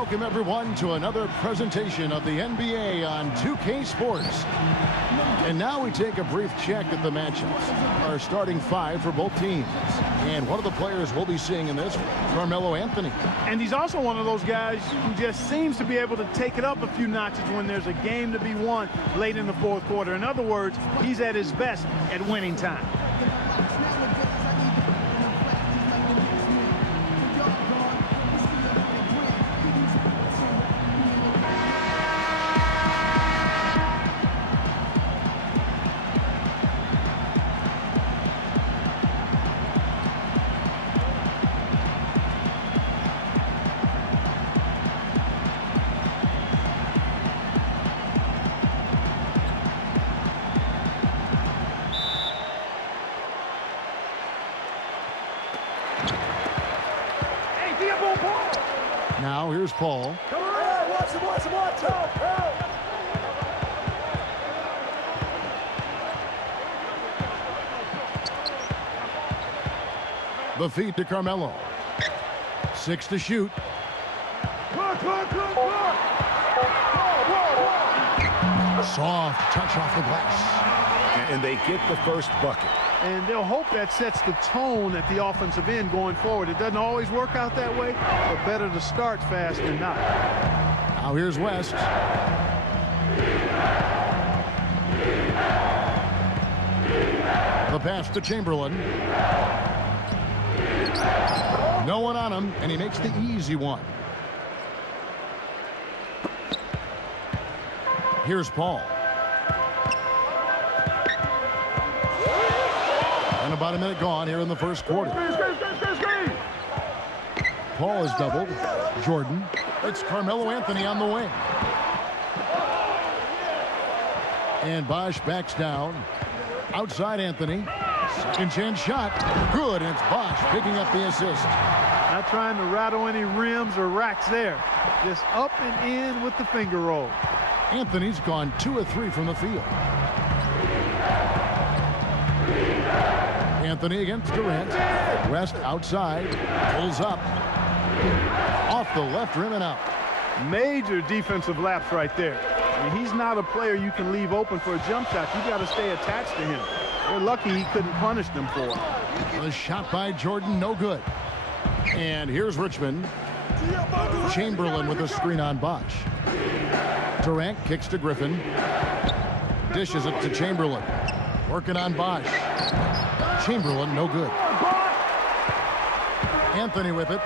welcome everyone to another presentation of the NBA on 2K Sports. And now we take a brief check at the matchups. Our starting five for both teams. And one of the players we'll be seeing in this, Carmelo Anthony. And he's also one of those guys who just seems to be able to take it up a few notches when there's a game to be won late in the fourth quarter. In other words, he's at his best at winning time. Now here's Paul. Come on, watch him. The feed to Carmelo. 6 to shoot. Soft touch off the glass. And they get the first bucket. And they'll hope that sets the tone at the offensive end going forward. It doesn't always work out that way, but better to start fast than not. Now here's West. The pass to Chamberlain. No one on him, and he makes the easy one. Here's Paul. And about a minute gone here in the first quarter. Paul is doubled. Jordan. It's Carmelo Anthony on the wing. And Bosh backs down. Outside Anthony. Second chance shot. Good, and it's Bosh picking up the assist. Not trying to rattle any rims or racks there. Just up and in with the finger roll. Anthony's gone 2 of 3 from the field. Anthony against Durant. West outside. Pulls up. Off the left rim and out. Major defensive lapse right there. I mean, he's not a player you can leave open for a jump shot. You got to stay attached to him. They're lucky he couldn't punish them for it. The shot by Jordan, no good. And here's Richmond. Chamberlain with a screen on Bosh. Durant kicks to Griffin. Dishes it to Chamberlain. Working on Bosh. Chamberlain, no good. Anthony with it.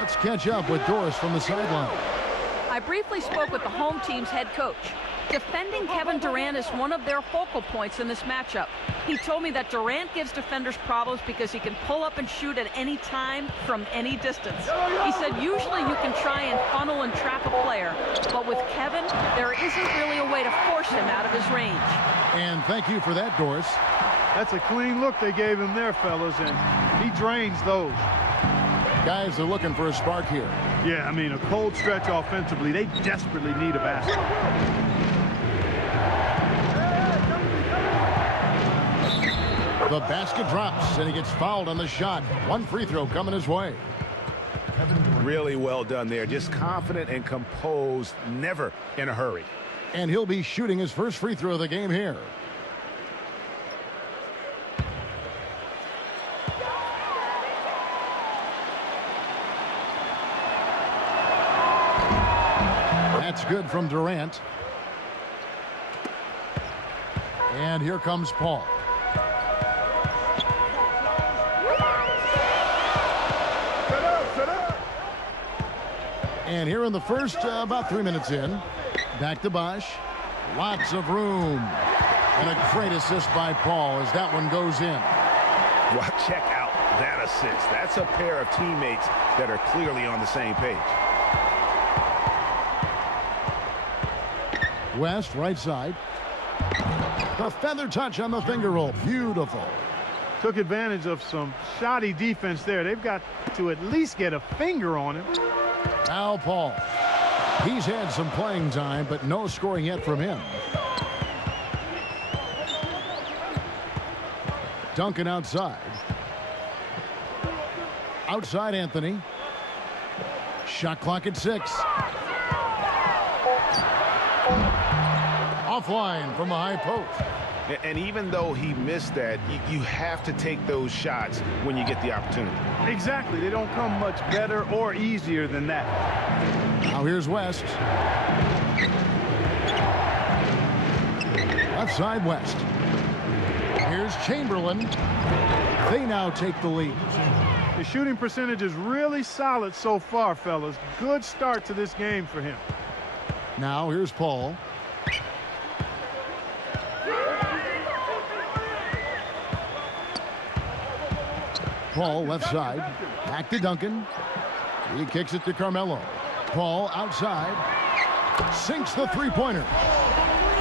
Let's catch up with Doris from the sideline. I briefly spoke with the home team's head coach. Defending Kevin Durant is one of their focal points in this matchup. He told me that Durant gives defenders problems because he can pull up and shoot at any time from any distance. He said usually you can try and funnel and trap a player, but with Kevin, there isn't really a way to force him out of his range. And thank you for that, Doris. That's a clean look they gave him there, fellas, and he drains those. Guys are looking for a spark here. Yeah, I mean, a cold stretch offensively. They desperately need a basket. The basket drops, and he gets fouled on the shot. One free throw coming his way. Really well done there. Just confident and composed, never in a hurry. And he'll be shooting his first free throw of the game here. That's good from Durant. And here comes Paul. And here in the first, about 3 minutes in, back to Bosh. Lots of room. And a great assist by Paul as that one goes in. Well, check out that assist. That's a pair of teammates that are clearly on the same page. West, right side. The feather touch on the finger roll. Beautiful. Took advantage of some shoddy defense there. They've got to at least get a finger on him. Now Paul. He's had some playing time, but no scoring yet from him. Duncan outside. Outside Anthony. Shot clock at 6. Offline from the high post. And even though he missed that, you have to take those shots when you get the opportunity. Exactly. They don't come much better or easier than that. Now here's West. Left side West. Here's Chamberlain. They now take the lead. The shooting percentage is really solid so far, fellas. Good start to this game for him. Now here's Paul. Paul left side. Back to Duncan. He kicks it to Carmelo. Paul outside. Sinks the three-pointer.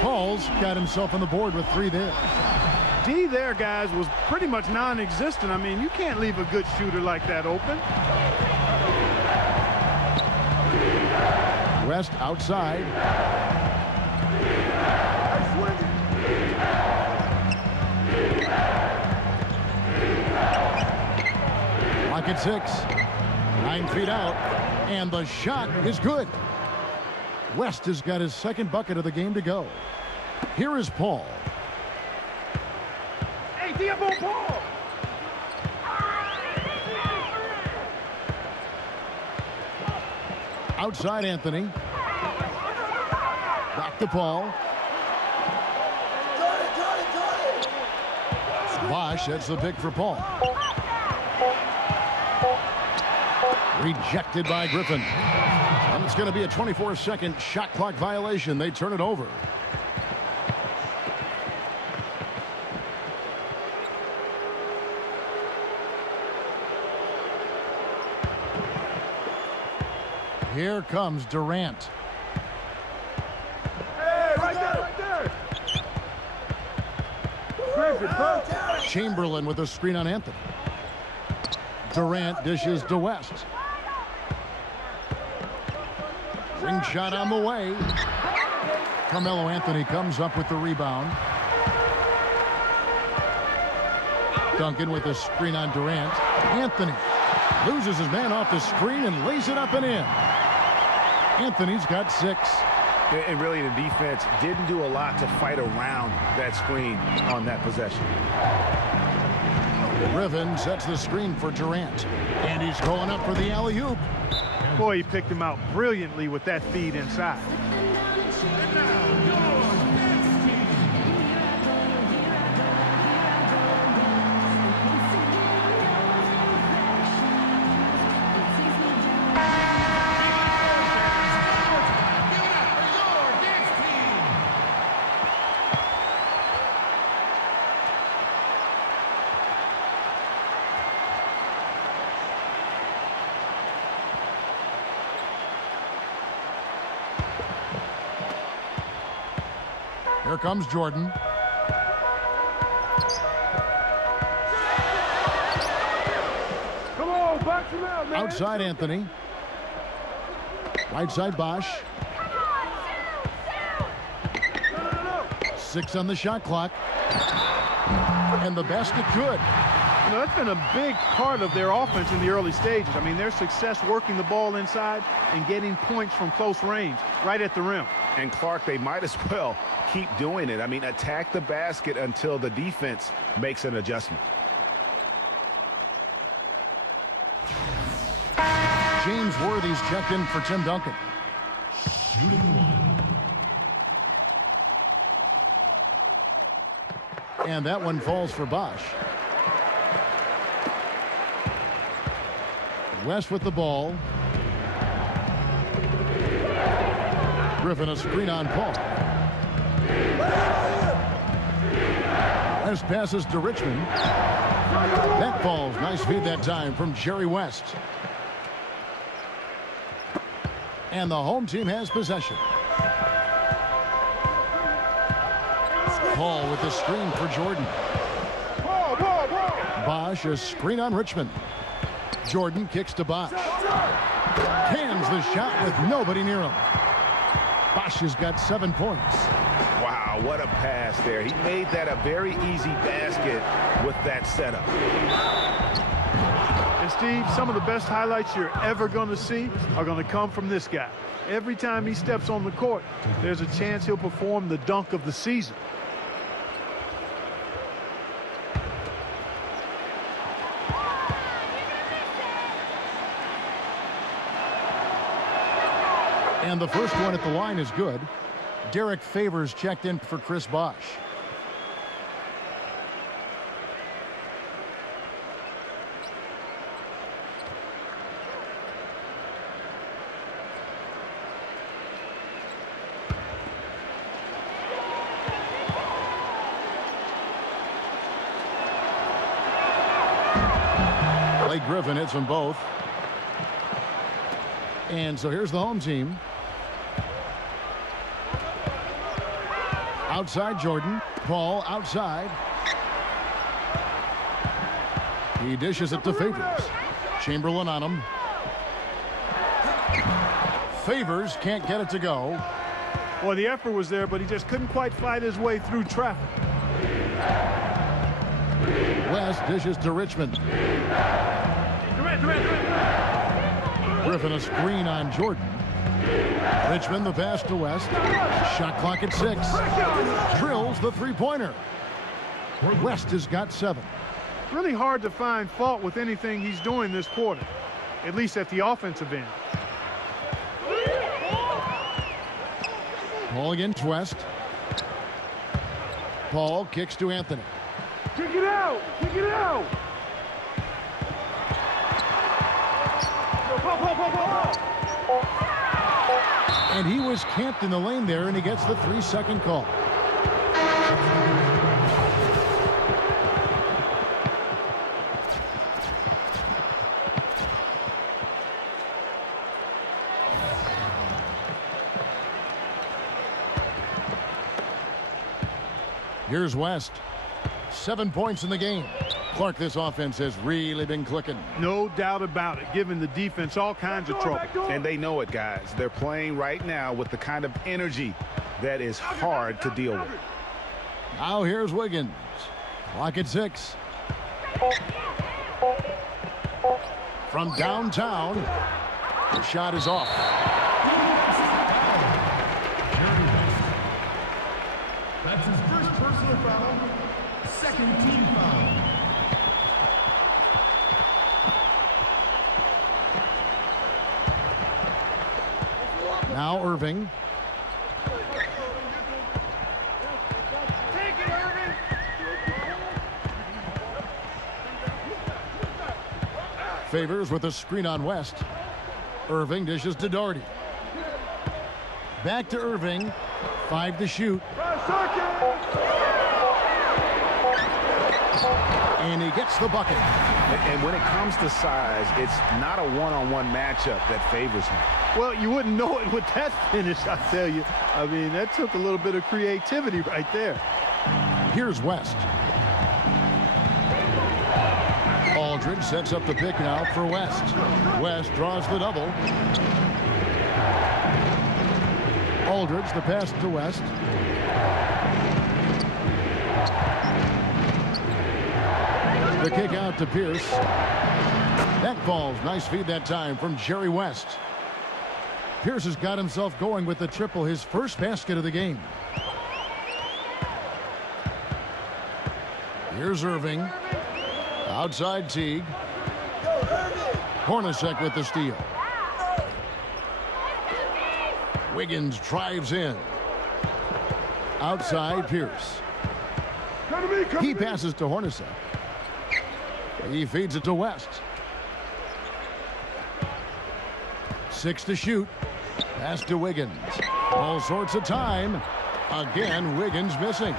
Paul's got himself on the board with 3 there. D there, guys, was pretty much non-existent. I mean, you can't leave a good shooter like that open. West outside. Lock at 6. 9 feet out. And the shot is good. West has got his second bucket of the game to go. Here is Paul. Hey, Diabo Paul! Outside Anthony. Back to Paul. Bosch, that's the pick for Paul. Rejected by Griffin. And it's going to be a 24-second shot clock violation. They turn it over. Here comes Durant. Hey, right there. Chamberlain with a screen on Anthony. Durant dishes to West. Ring shot on the way. Carmelo Anthony comes up with the rebound. Duncan with a screen on Durant. Anthony loses his man off the screen and lays it up and in. Anthony's got 6. And really, the defense didn't do a lot to fight around that screen on that possession. Griffin sets the screen for Durant. And he's going up for the alley-oop. Boy, he picked him out brilliantly with that feed inside. Here comes Jordan. Come on, box him out, man. Outside Anthony. Right side Bosch. 6 on the shot clock. And the basket good. You know, that's been a big part of their offense in the early stages. I mean, their success working the ball inside and getting points from close range, right at the rim. And Clark, they might as well keep doing it. I mean, attack the basket until the defense makes an adjustment. James Worthy's checked in for Tim Duncan. Shooting 1. And that one falls for Bosch. West with the ball. Griffin a screen on Paul. West passes to Richmond. That falls. Nice feed that time from Jerry West. And the home team has possession. Paul with the screen for Jordan. Bosch a screen on Richmond. Jordan kicks to Bosch. Cams the shot with nobody near him. Bosch has got 7 points. Wow, what a pass there. He made that a very easy basket with that setup. And Steve, some of the best highlights you're ever going to see are going to come from this guy. Every time he steps on the court, there's a chance he'll perform the dunk of the season. And the first one at the line is good. Derek Favors checked in for Chris Bosh. Blake Griffin hits them both. And so here's the home team. Outside Jordan. Paul outside. He dishes it to Favors. Chamberlain on him. Favors can't get it to go. Well, the effort was there, but he just couldn't quite fight his way through traffic. West dishes to Richmond. Griffin a screen on Jordan. Richmond the pass to West. Shot clock at 6. Drills the three-pointer. West has got 7. Really hard to find fault with anything he's doing this quarter, at least at the offensive end. Paul against West. Paul kicks to Anthony. Kick it out! Kick it out! And he was camped in the lane there, and he gets the 3-second call. Here's West. 7 points in the game. Clark, this offense has really been clicking. No doubt about it, giving the defense all kinds of trouble. And they know it, guys. They're playing right now with the kind of energy that is hard to deal with. Now here's Wiggins. Clock at 6. From downtown, the shot is off. That's his first personal foul. Second team foul. Now Irving. Take it, Irving! Favors with a screen on West. Irving dishes to Doherty. Back to Irving. 5 to shoot. And he gets the bucket. And when it comes to size, it's not a one-on-one matchup that favors him. Well, you wouldn't know it with that finish, I tell you. I mean, that took a little bit of creativity right there. Here's West. Aldridge sets up the pick now for West. West draws the double. Aldridge, the pass to West. The kick out to Pierce. That falls. Nice feed that time from Jerry West. Pierce has got himself going with the triple, his first basket of the game. Here's Irving. Outside Teague. Hornacek with the steal. Wiggins drives in. Outside Pierce. He passes to Hornacek. He feeds it to West. 6 to shoot. Pass to Wiggins. All sorts of time. Again, Wiggins missing.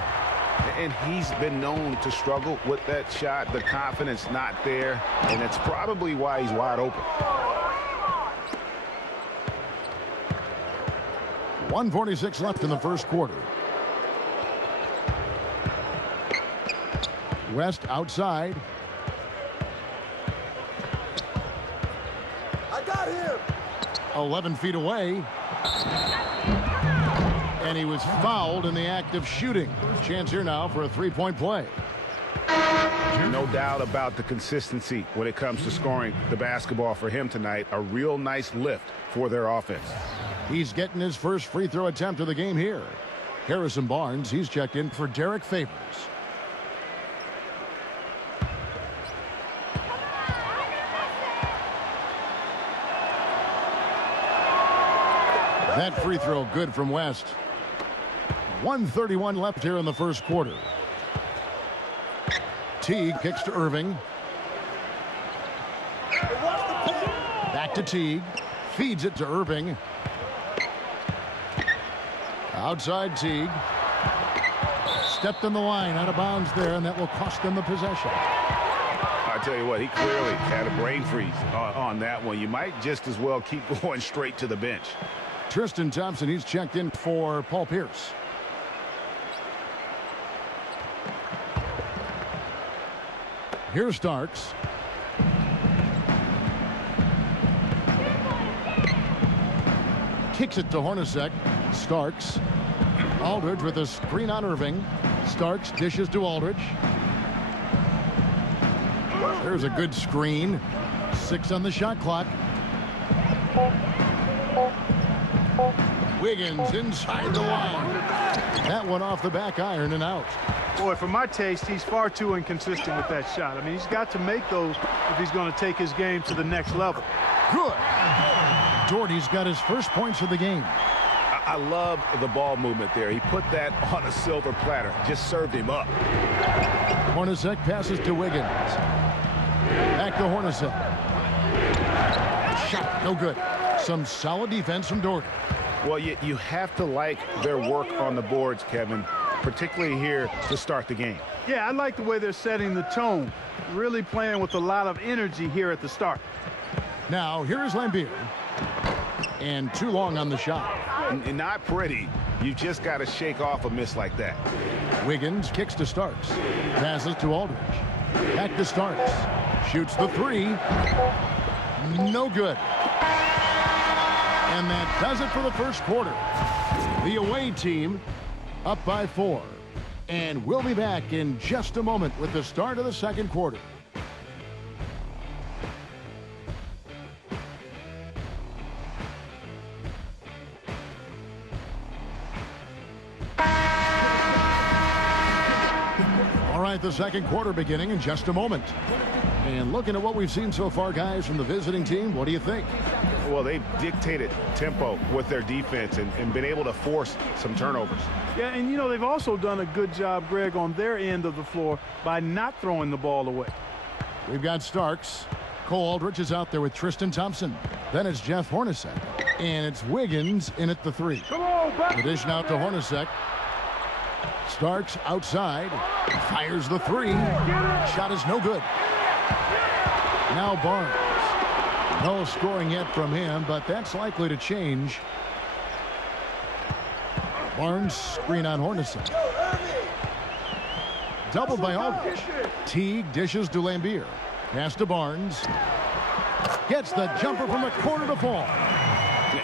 And he's been known to struggle with that shot. The confidence not there. And it's probably why he's wide open. 1:46 left in the first quarter. West outside. I got him. 11 feet away. And he was fouled in the act of shooting. Chance here now for a three-point play. And no doubt about the consistency when it comes to scoring the basketball for him tonight. A real nice lift for their offense. He's getting his first free throw attempt of the game here. Harrison Barnes, he's checked in for Derek Favors. That free throw good from West. 1:31 left here in the first quarter. Teague kicks to Irving. Back to Teague. Feeds it to Irving. Outside Teague. Stepped in the line, out of bounds there, and that will cost them the possession. I tell you what, he clearly had a brain freeze on that one. You might just as well keep going straight to the bench. Tristan Thompson, he's checked in for Paul Pierce. Here's Starks. Kicks it to Hornacek. Starks. Aldridge with a screen on Irving. Starks dishes to Aldridge. There's a good screen. 6 on the shot clock. Wiggins inside the line. That one off the back iron and out. Boy, for my taste, he's far too inconsistent with that shot. I mean, he's got to make those if he's going to take his game to the next level. Good. Doherty's got his first points of the game. I love the ball movement there. He put that on a silver platter. Just served him up. Hornacek passes to Wiggins. Back to Hornacek. Shot, no good. Some solid defense from Doherty. Well, you have to like their work on the boards, Kevin, particularly here to start the game. Yeah, I like the way they're setting the tone. Really playing with a lot of energy here at the start. Now, here is Lambier. And too long on the shot. Not pretty. You just got to shake off a miss like that. Wiggins kicks to Starks. Passes to Aldridge. Back to Starks. Shoots the 3. No good. And that does it for the first quarter. The away team up by 4. And we'll be back in just a moment with the start of the second quarter. All right, the second quarter beginning in just a moment. And looking at what we've seen so far, guys, from the visiting team, what do you think? Well, they've dictated tempo with their defense and been able to force some turnovers. Yeah, and, you know, they've also done a good job, Greg, on their end of the floor by not throwing the ball away. We've got Starks. Cole Aldridge is out there with Tristan Thompson. Then it's Jeff Hornacek. And it's Wiggins in at the 3. The dish out to Hornacek. Starks outside. Fires the 3. Shot is no good. Now Barnes. No scoring yet from him, but that's likely to change. Barnes screen on Hornacek. Doubled by Aldridge. Teague dishes to Lambier. Pass to Barnes. Gets the jumper from the corner to fall.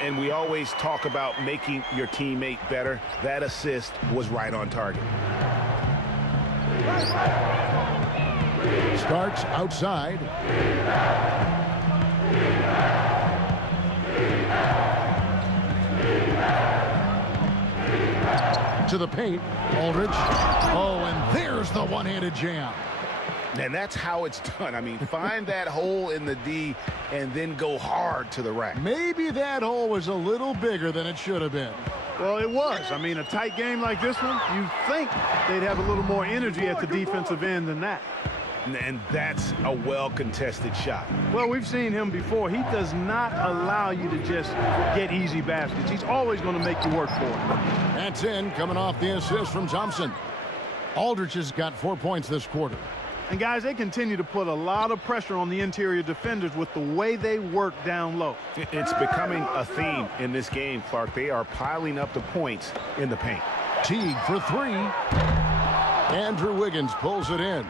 And we always talk about making your teammate better. That assist was right on target. Starks outside. To the paint. Aldridge. Oh, and there's the one-handed jam. And that's how it's done. I mean, find that hole in the D and then go hard to the rack. Maybe that hole was a little bigger than it should have been. Well, it was. I mean, a tight game like this one, you'd think they'd have a little more energy at the defensive end than that. And that's a well-contested shot. Well, we've seen him before. He does not allow you to just get easy baskets. He's always going to make you work for it. That's in, coming off the assist from Thompson. Aldridge has got 4 points this quarter. And, guys, they continue to put a lot of pressure on the interior defenders with the way they work down low. It's becoming a theme in this game, Clark. They are piling up the points in the paint. Teague for 3. Andrew Wiggins pulls it in.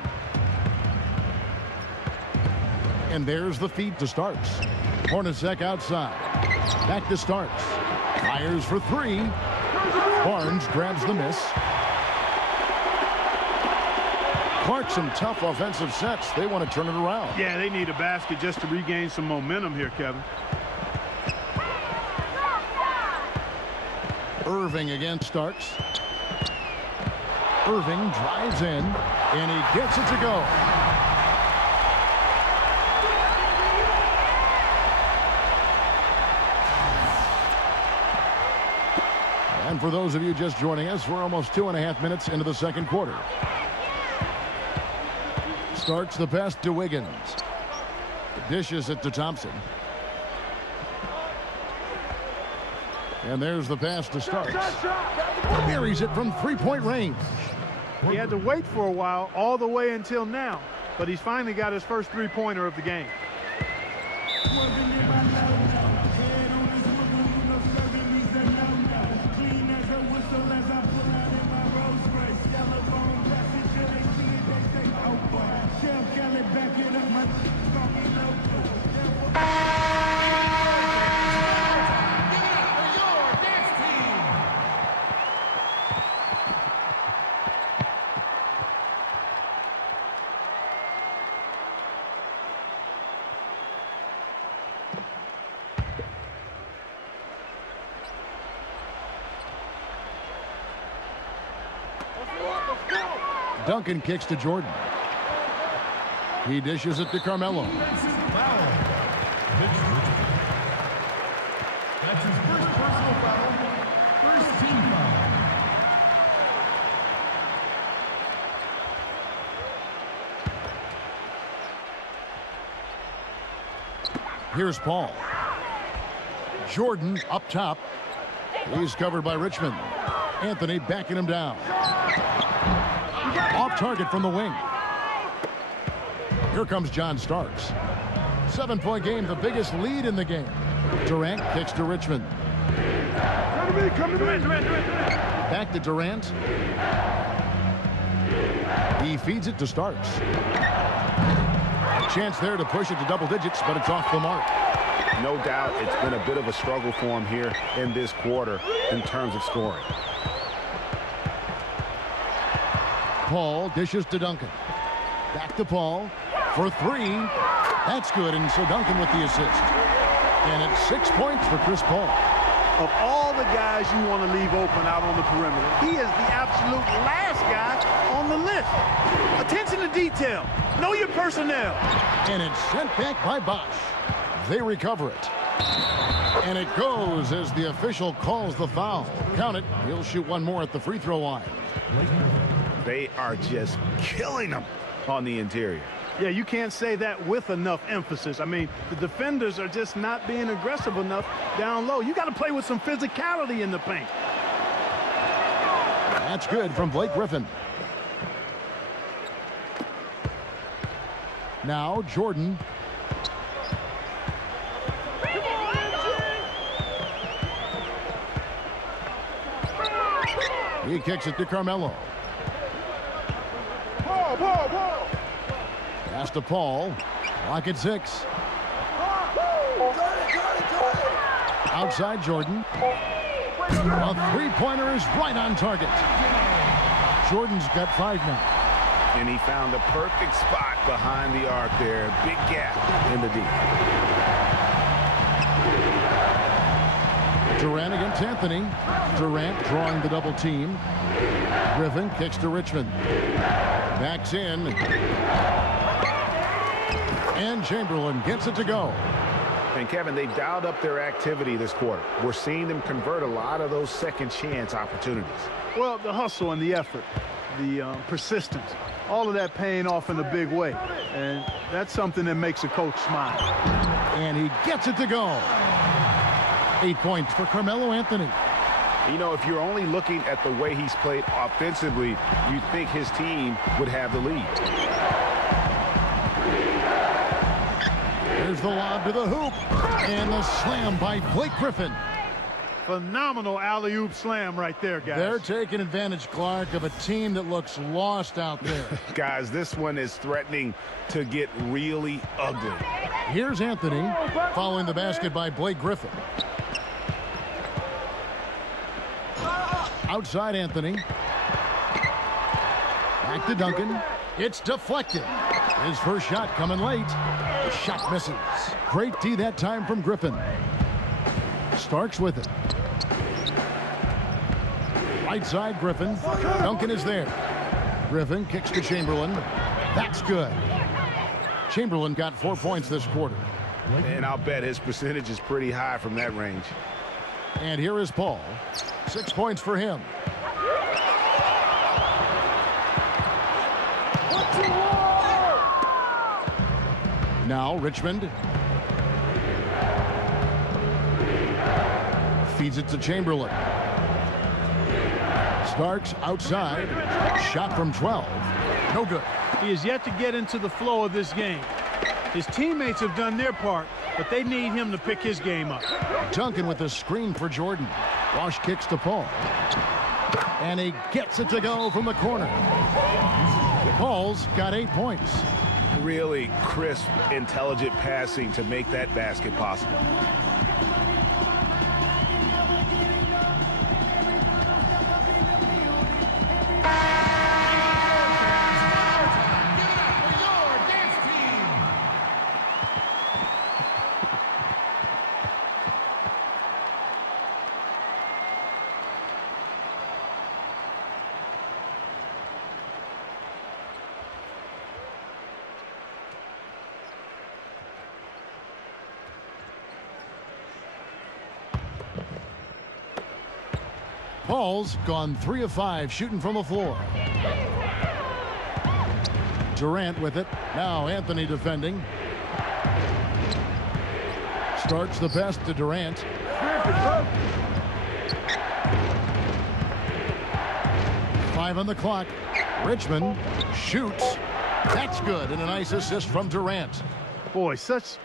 And there's the feed to Starks. Hornacek outside. Back to Starks. Fires for 3. Barnes grabs the miss. Clark, some tough offensive sets. They want to turn it around. Yeah, they need a basket just to regain some momentum here, Kevin. Irving again starts. Irving drives in, and he gets it to go. And for those of you just joining us, we're almost 2.5 minutes into the second quarter. Starts the pass to Wiggins. Dishes it to Thompson. And there's the pass to Starks. Buries it from three-point range. He had to wait for a while, all the way until now, but he's finally got his first three-pointer of the game. Duncan kicks to Jordan. He dishes it to Carmelo. That's his first personal foul. First team foul. Here's Paul. Jordan up top. He's covered by Richmond. Anthony backing him down. Off target from the wing. Here comes John Starks. 7-point game, the biggest lead in the game. Durant kicks to Richmond. Back to Durant. He feeds it to Starks. A chance there to push it to double digits, but it's off the mark. No doubt it's been a bit of a struggle for him here in this quarter in terms of scoring. Paul dishes to Duncan. Back to Paul for three. That's good, and so Duncan with the assist. And it's 6 points for Chris Paul. Of all the guys you want to leave open out on the perimeter, he is the absolute last guy on the list. Attention to detail. Know your personnel. And it's sent back by Bosch. They recover it. And it goes as the official calls the foul. Count it. He'll shoot one more at the free throw line. They are just killing them on the interior. Yeah, you can't say that with enough emphasis. I mean, the defenders are just not being aggressive enough down low. You got to play with some physicality in the paint. That's good from Blake Griffin. Now Jordan. He kicks it to Carmelo. Pass to Paul. Clock at 6. Outside Jordan. A three-pointer is right on target. Jordan's got 5 now. And he found the perfect spot behind the arc there. Big gap in the D. Durant against Anthony. Durant drawing the double team. Griffin kicks to Richmond. Backs in. And Chamberlain gets it to go. And Kevin, they've dialed up their activity this quarter. We're seeing them convert a lot of those second chance opportunities. Well, the hustle and the effort, the persistence, all of that paying off in a big way. And that's something that makes a coach smile. And he gets it to go. 8 points for Carmelo Anthony. You know, if you're only looking at the way he's played offensively, you'd think his team would have the lead. There's the lob to the hoop. And the slam by Blake Griffin. Phenomenal alley-oop slam right there, guys. They're taking advantage, Clark, of a team that looks lost out there. Guys, this one is threatening to get really ugly. Here's Anthony following the basket by Blake Griffin. Outside Anthony. Back to Duncan. It's deflected. His first shot coming late. The shot misses. Great D that time from Griffin. Starks with it. Right side, Griffin. Duncan is there. Griffin kicks to Chamberlain. That's good. Chamberlain got 4 points this quarter. And I'll bet his percentage is pretty high from that range. And here is Paul. 6 points for him. Now Richmond feeds it to Chamberlain. Starks outside. Shot from 12. No good. He is yet to get into the flow of this game. His teammates have done their part, but they need him to pick his game up. Duncan with the screen for Jordan. Walsh kicks to Paul. And he gets it to go from the corner. Paul's got 8 points. Really crisp, intelligent passing to make that basket possible. Paul's gone 3 of 5 shooting from the floor. Durant with it. Now Anthony defending. Starts the pass to Durant. 5 on the clock. Richmond shoots. That's good. And a nice assist from Durant. Boy, such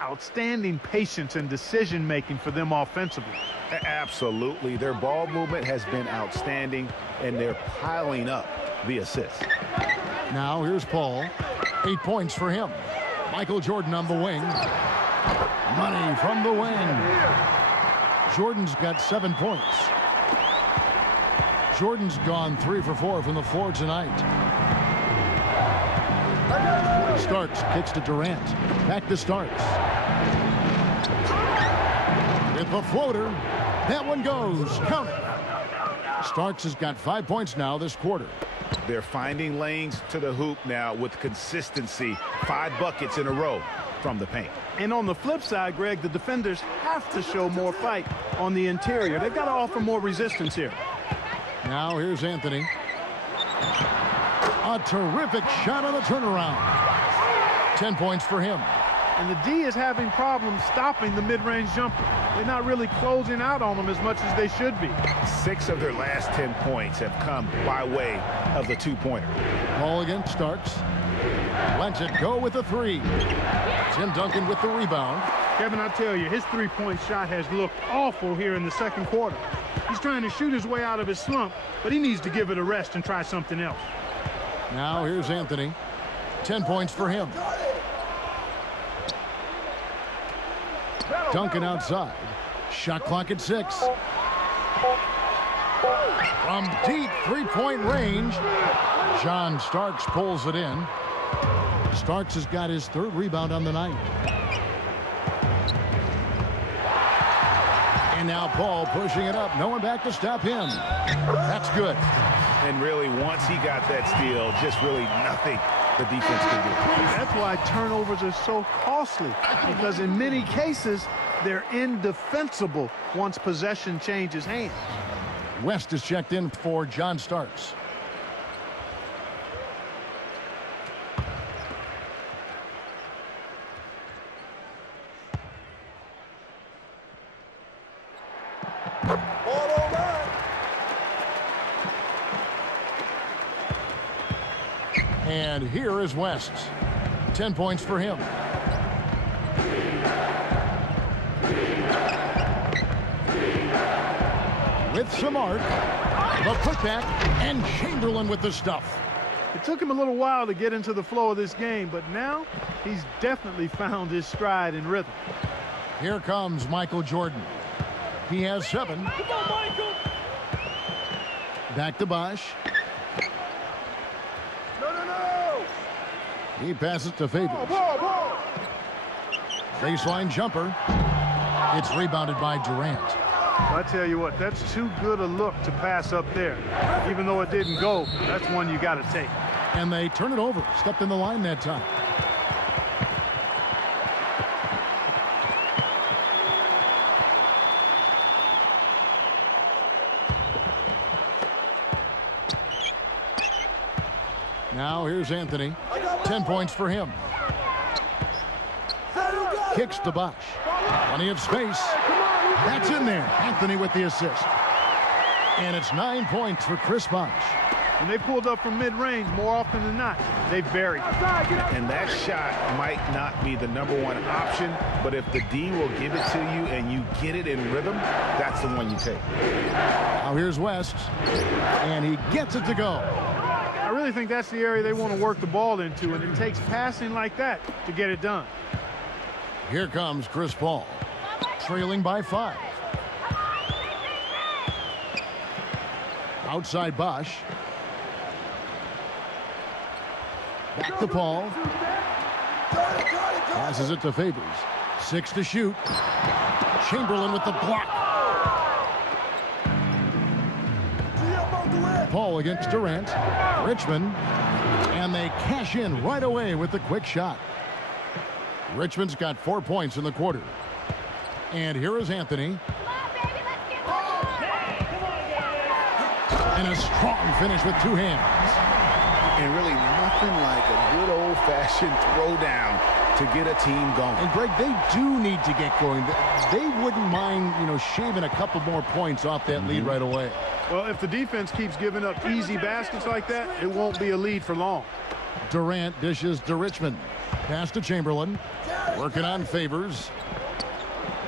outstanding patience and decision-making for them offensively. Absolutely. Their ball movement has been outstanding, and they're piling up the assists. Now here's Paul. 8 points for him. Michael Jordan on the wing. Money from the wing. Jordan's got 7 points. Jordan's gone 3 for 4 from the floor tonight. Starks kicks to Durant. Back to Starks. With the floater. That one goes. Count it. Starks has got 5 points now this quarter. They're finding lanes to the hoop now with consistency. 5 buckets in a row from the paint. And on the flip side, Greg, the defenders have to show more fight on the interior. They've got to offer more resistance here. Now here's Anthony. A terrific shot on the turnaround. 10 points for him. And the D is having problems stopping the mid-range jumper. They're not really closing out on them as much as they should be. 6 of their last 10 points have come by way of the two-pointer. Ball against Starks. Lets it go with the 3. Tim Duncan with the rebound. Kevin, I tell you, his three-point shot has looked awful here in the second quarter. He's trying to shoot his way out of his slump, but he needs to give it a rest and try something else. Now here's Anthony. 10 points for him. Duncan outside. Shot clock at 6. From deep three-point range, John Starks pulls it in. Starks has got his 3rd rebound on the night. And now Paul pushing it up. No one back to stop him. That's good. And really, once he got that steal, just really nothing the defense could do. That's why turnovers are so costly, because in many cases, they're indefensible once possession changes hands. West is checked in for John Starks. And here is West. 10 points for him. With some arc, the putback, and Chamberlain with the stuff. It took him a little while to get into the flow of this game, but now he's definitely found his stride and rhythm. Here comes Michael Jordan. He has 7. Come on, Michael! Back to Bosch. No! He passes to Favors. Baseline jumper. It's rebounded by Durant. I tell you what, that's too good a look to pass up there. Even though it didn't go, that's one you got to take. And they turn it over. Stepped in the line that time. Now here's Anthony. 10 points for him. Kicks to Bosh. Plenty of space. That's in there. Anthony with the assist. And it's 9 points for Chris Bosh. When they pulled up from mid-range, more often than not, they buried. And that shot might not be the #1 option, but if the D will give it to you and you get it in rhythm, that's the one you take. Now here's West. And he gets it to go. I really think that's the area they want to work the ball into, and it takes passing like that to get it done. Here comes Chris Paul, trailing by 5. Outside Bosh. Back to Paul. Passes it to Favors. 6 to shoot. Chamberlain with the block. Paul against Durant. Richmond. And they cash in right away with the quick shot. Richmond's got 4 points in the quarter. And here is Anthony. And a strong finish with 2 hands. And really nothing like a good old-fashioned throwdown to get a team going. And Greg, they do need to get going. They wouldn't mind, shaving a couple more points off that lead right away. Well, if the defense keeps giving up easy baskets like that, it won't be a lead for long. Durant dishes to Richmond. Pass to Chamberlain. Working on Favors.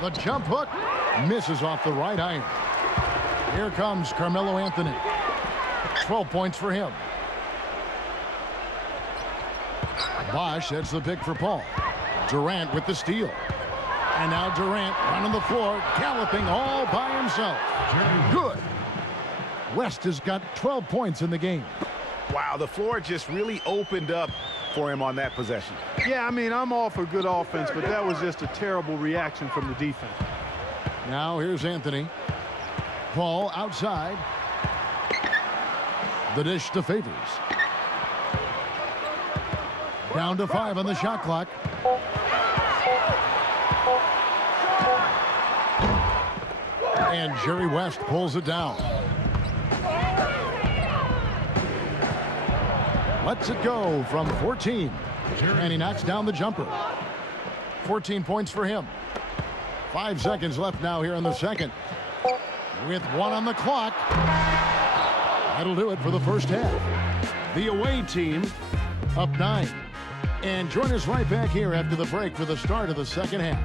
The jump hook misses off the right iron. Here comes Carmelo Anthony. 12 points for him. Bosh heads the pick for Paul. Durant with the steal. And now Durant running the floor, galloping all by himself. Good. West has got 12 points in the game. Wow, the floor just really opened up for him on that possession. Yeah, I mean, I'm all for good offense, but that was just a terrible reaction from the defense. Now here's Anthony. Paul outside. The dish to Favors. Down to 5 on the shot clock. And Jerry West pulls it down. Lets it go from 14. And he knocks down the jumper. 14 points for him. 5 seconds left now here in the second. With 1 on the clock. That'll do it for the first half. The away team up 9. And join us right back here after the break for the start of the second half.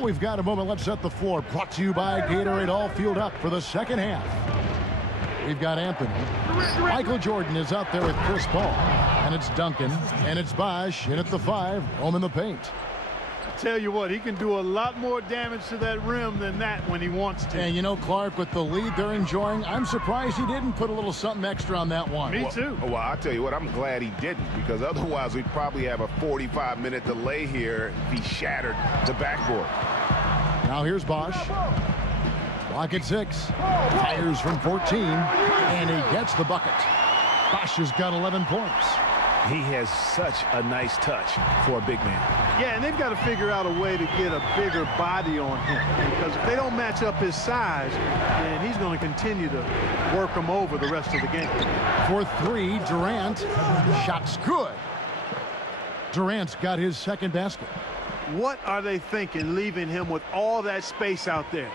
We've got a moment. Let's set the floor. Brought to you by Gatorade. All fueled up for the second half. We've got Anthony. Michael Jordan is out there with Chris Paul. And it's Duncan. And it's Bosh in at the 5. Home in the paint. Tell you what, he can do a lot more damage to that rim than that when he wants to. And Clark, with the lead they're enjoying, I'm surprised he didn't put a little something extra on that one. Me too. Well, I'll tell you what, I'm glad he didn't, because otherwise we'd probably have a 45-minute delay here if he shattered the backboard. Now here's Bosh. Block at 6. Fires from 14. And he gets the bucket. Bosh has got 11 points. He has such a nice touch for a big man. Yeah, and they've got to figure out a way to get a bigger body on him, because if they don't match up his size, then he's going to continue to work him over the rest of the game. For 3, Durant. Shot's good. Durant's got his second basket. What are they thinking leaving him with all that space out there?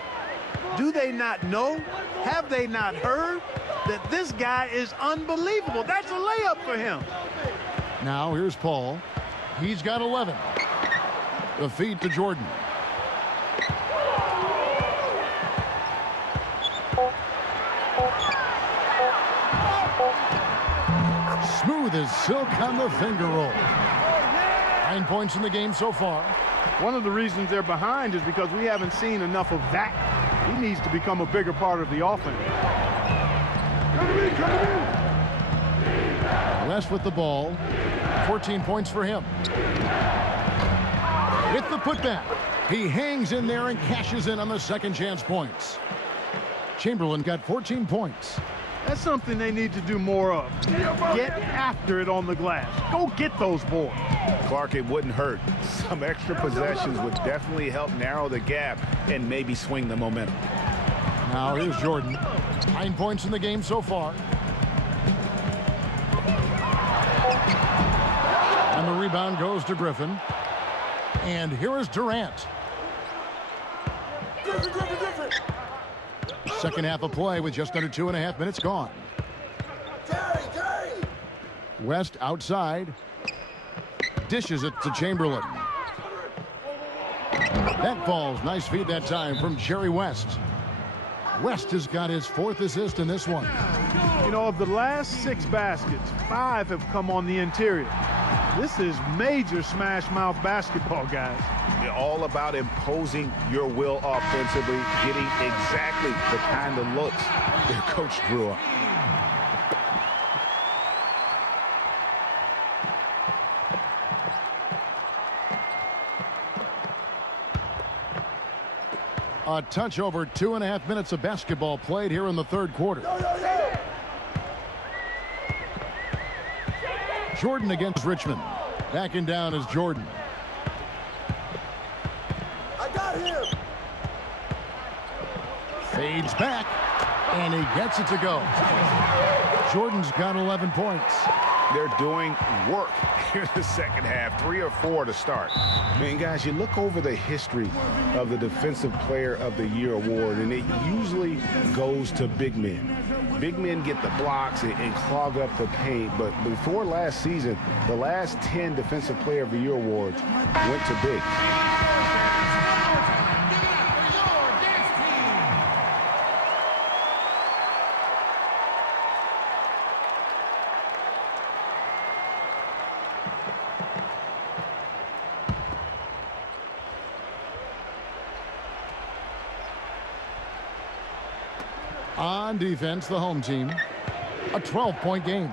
Do they not know? Have they not heard that this guy is unbelievable? That's a layup for him. Now here's Paul. He's got 11. The feed to Jordan. Smooth as silk on the finger roll. 9 points in the game so far. One of the reasons they're behind is because we haven't seen enough of that. He needs to become a bigger part of the offense. West with the ball. 14 points for him. With the putback. He hangs in there and cashes in on the second chance points. Chamberlain got 14 points. That's something they need to do more of. Get after it on the glass. Go get those boards. Clark, it wouldn't hurt. Some extra possessions would definitely help narrow the gap and maybe swing the momentum. Now here's Jordan. 9 points in the game so far. And the rebound goes to Griffin. And here is Durant. Second half of play with just under 2.5 minutes gone. West outside. Dishes it to Chamberlain. That falls. Nice feed that time from Jerry West. West has got his 4th assist in this one. You know, of the last 6 baskets, 5 have come on the interior. This is major smash mouth basketball, guys. You're all about imposing your will offensively, getting exactly the kind of looks their coach drew up. A touch over 2.5 minutes of basketball played here in the third quarter. Jordan against Richmond. Backing down is Jordan. I got him. Fades back, and he gets it to go. Jordan's got 11 points. They're doing work here in the second half, 3 or 4 to start. And guys, you look over the history of the Defensive Player of the Year award, and it usually goes to big men. Big men get the blocks and clog up the paint, but before last season, the last 10 Defensive Player of the Year awards went to big. On defense, the home team. A 12-point game.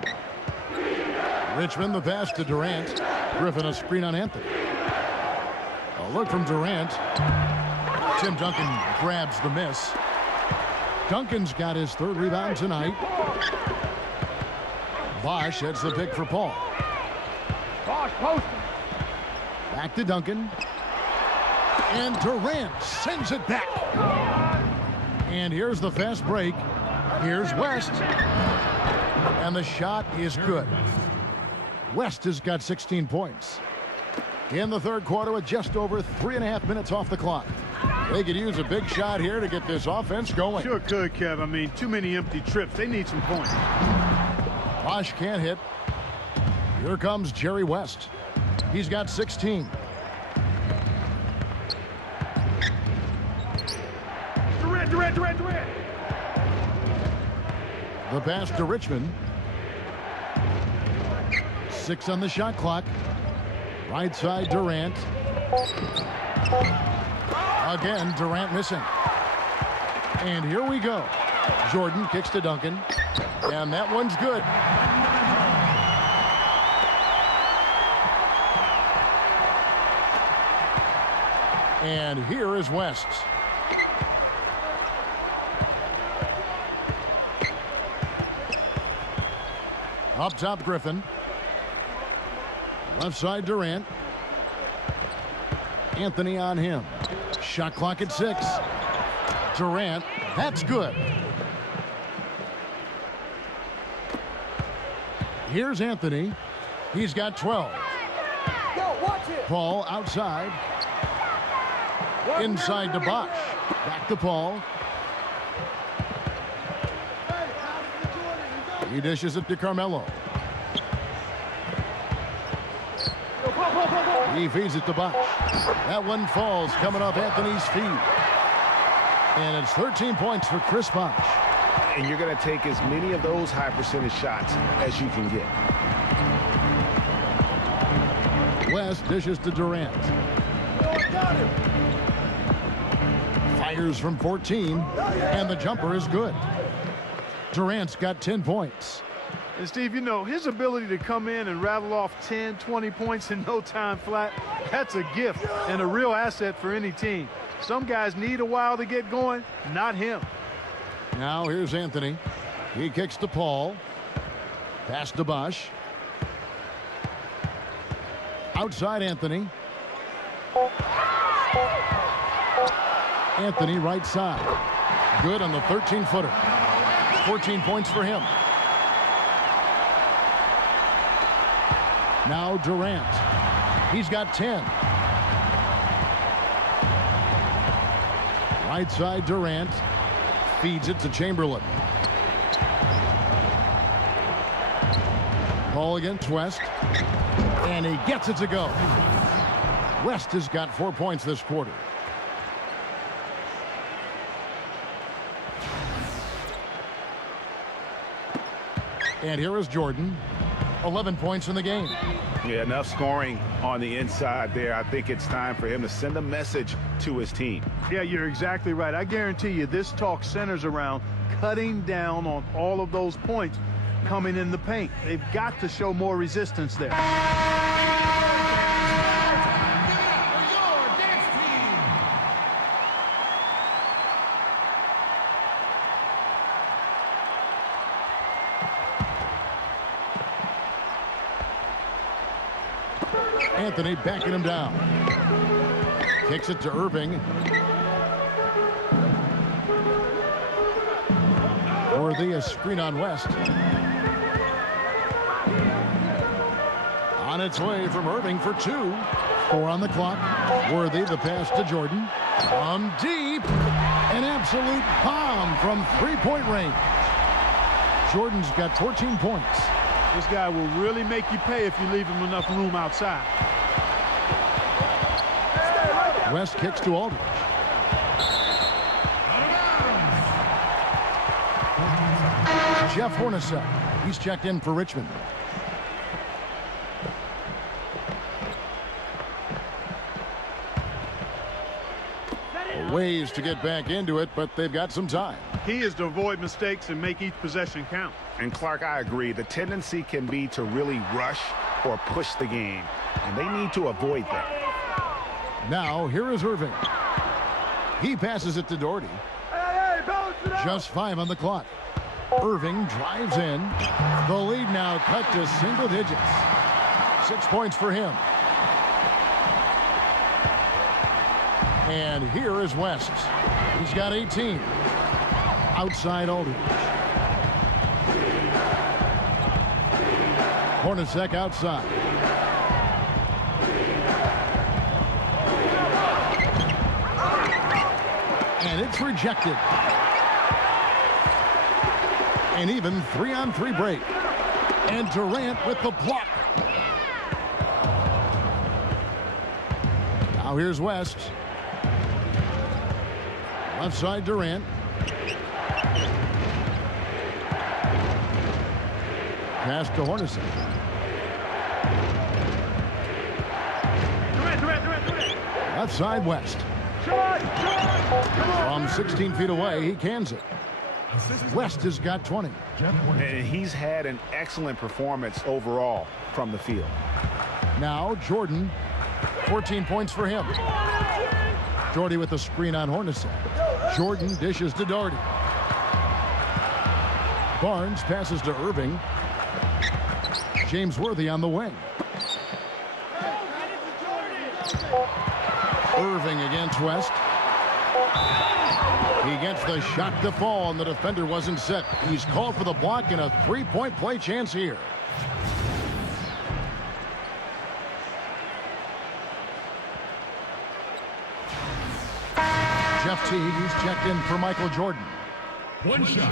Richmond the pass to Durant. Griffin a screen on Anthony. A look from Durant. Tim Duncan grabs the miss. Duncan's got his 3rd rebound tonight. Bosch heads the pick for Paul. Bosch post. Back to Duncan. And Durant sends it back. And here's the fast break. Here's West. And the shot is good. West has got 16 points. In the third quarter with just over 3.5 minutes off the clock. They could use a big shot here to get this offense going. Sure could, Kev. I mean, too many empty trips. They need some points. Bosch can't hit. Here comes Jerry West. He's got 16. Durant. The pass to Richmond. 6 on the shot clock. Right side, Durant. Again, Durant missing. And here we go. Jordan kicks to Duncan. And that one's good. And here is West. Up top, Griffin. Left side, Durant. Anthony on him. Shot clock at 6. Durant, that's good. Here's Anthony. He's got 12. Paul outside. Inside to Bosch. Back to Paul. He dishes it to Carmelo. He feeds it to Bosch. That one falls coming off Anthony's feet. And it's 13 points for Chris Bosch. And you're going to take as many of those high percentage shots as you can get. West dishes to Durant. Fires from 14, and the jumper is good. Durant's got 10 points. And Steve, you know, his ability to come in and rattle off 10, 20 points in no time flat, that's a gift and a real asset for any team. Some guys need a while to get going, not him. Now here's Anthony. He kicks to Paul. Pass to Bosch. Outside Anthony. Anthony right side. Good on the 13-footer. 14 points for him. Now Durant. He's got 10. Right side Durant. Feeds it to Chamberlain. Paul against West. And he gets it to go. West has got 4 points this quarter. And here is Jordan. 11 points in the game. Yeah, enough scoring on the inside there. I think it's time for him to send a message to his team. Yeah, you're exactly right. I guarantee you this talk centers around cutting down on all of those points coming in the paint. They've got to show more resistance there. Anthony backing him down. Kicks it to Irving. Worthy a screen on West. On its way from Irving for 2. 4 on the clock. Worthy the pass to Jordan. From deep. An absolute bomb from 3-point range. Jordan's got 14 points. This guy will really make you pay if you leave him enough room outside. West kicks to Aldridge. Jeff Hornacek. He's checked in for Richmond. Ways to get back into it, but they've got some time. He is to avoid mistakes and make each possession count. And Clark, I agree. The tendency can be to really rush or push the game, and they need to avoid that. Now, here is Irving. He passes it to Doherty. Just 5 on the clock. Irving drives in. The lead now cut to single digits. 6 points for him. And here is West. He's got 18. Outside Aldridge. Hornacek outside. And it's rejected. An even 3-on-3 break. And Durant with the block. Now here's West. Left side Durant. Pass to Hornacek. Left side West. From 16 feet away, he cans it. West has got 20. And he's had an excellent performance overall from the field. Now Jordan, 14 points for him. Doherty with the screen on Hornacek. Jordan dishes to Doherty. Barnes passes to Irving. James Worthy on the wing. Irving against West. He gets the shot to fall, and the defender wasn't set. He's called for the block and a 3-point play chance here. Jeff Teague, who's checked in for Michael Jordan. One shot.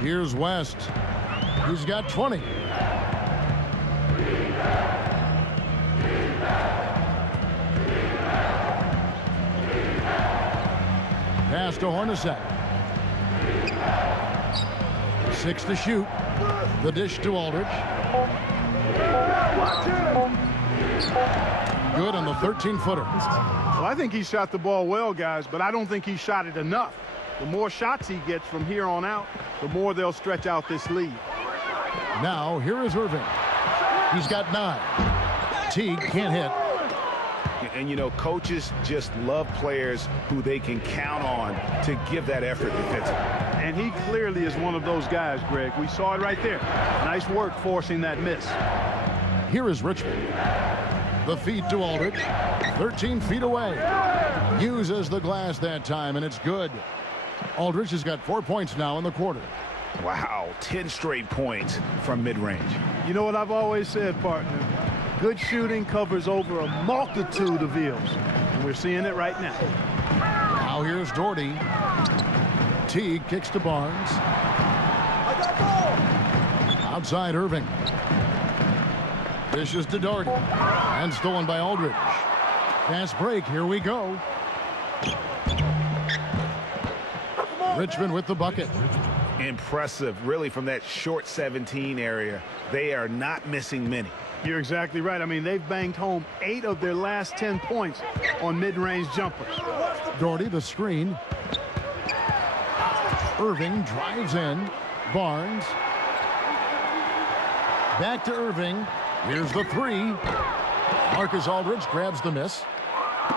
Here's West. He's got 20. Pass to Hornacek. 6 to shoot. The dish to Aldridge. Good on the 13-footer. Well, I think he shot the ball well, guys, but I don't think he shot it enough. The more shots he gets from here on out, the more they'll stretch out this lead. Now, here is Irving. He's got 9. Teague can't hit. And, you know, coaches just love players who they can count on to give that effort defensively. And he clearly is one of those guys, Greg. We saw it right there. Nice work forcing that miss. Here is Richmond. The feed to Aldridge. 13 feet away. Uses the glass that time, and it's good. Aldridge has got 4 points now in the quarter. Wow, 10 straight points from mid-range. You know what I've always said, partner? Good shooting covers over a multitude of ills. And we're seeing it right now. Now here's Doherty. Teague kicks to Barnes. Outside Irving. Dishes to Doherty. And stolen by Aldridge. Fast break. Here we go. Richmond with the bucket. Impressive, really, from that short 17 area. They are not missing many. You're exactly right. I mean, they've banged home 8 of their last 10 points on mid-range jumpers. Doherty, the screen. Irving drives in. Barnes. Back to Irving. Here's the 3. Marcus Aldridge grabs the miss.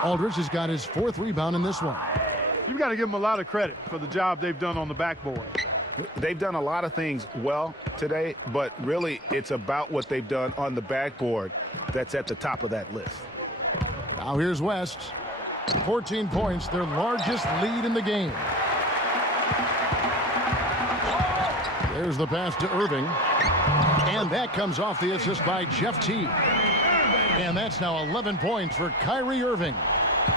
Aldridge has got his 4th rebound in this one. You've got to give them a lot of credit for the job they've done on the backboard. They've done a lot of things well today, but really it's about what they've done on the backboard that's at the top of that list. Now here's West. 14 points, their largest lead in the game. There's the pass to Irving. And that comes off the assist by Jeff Teague. And that's now 11 points for Kyrie Irving.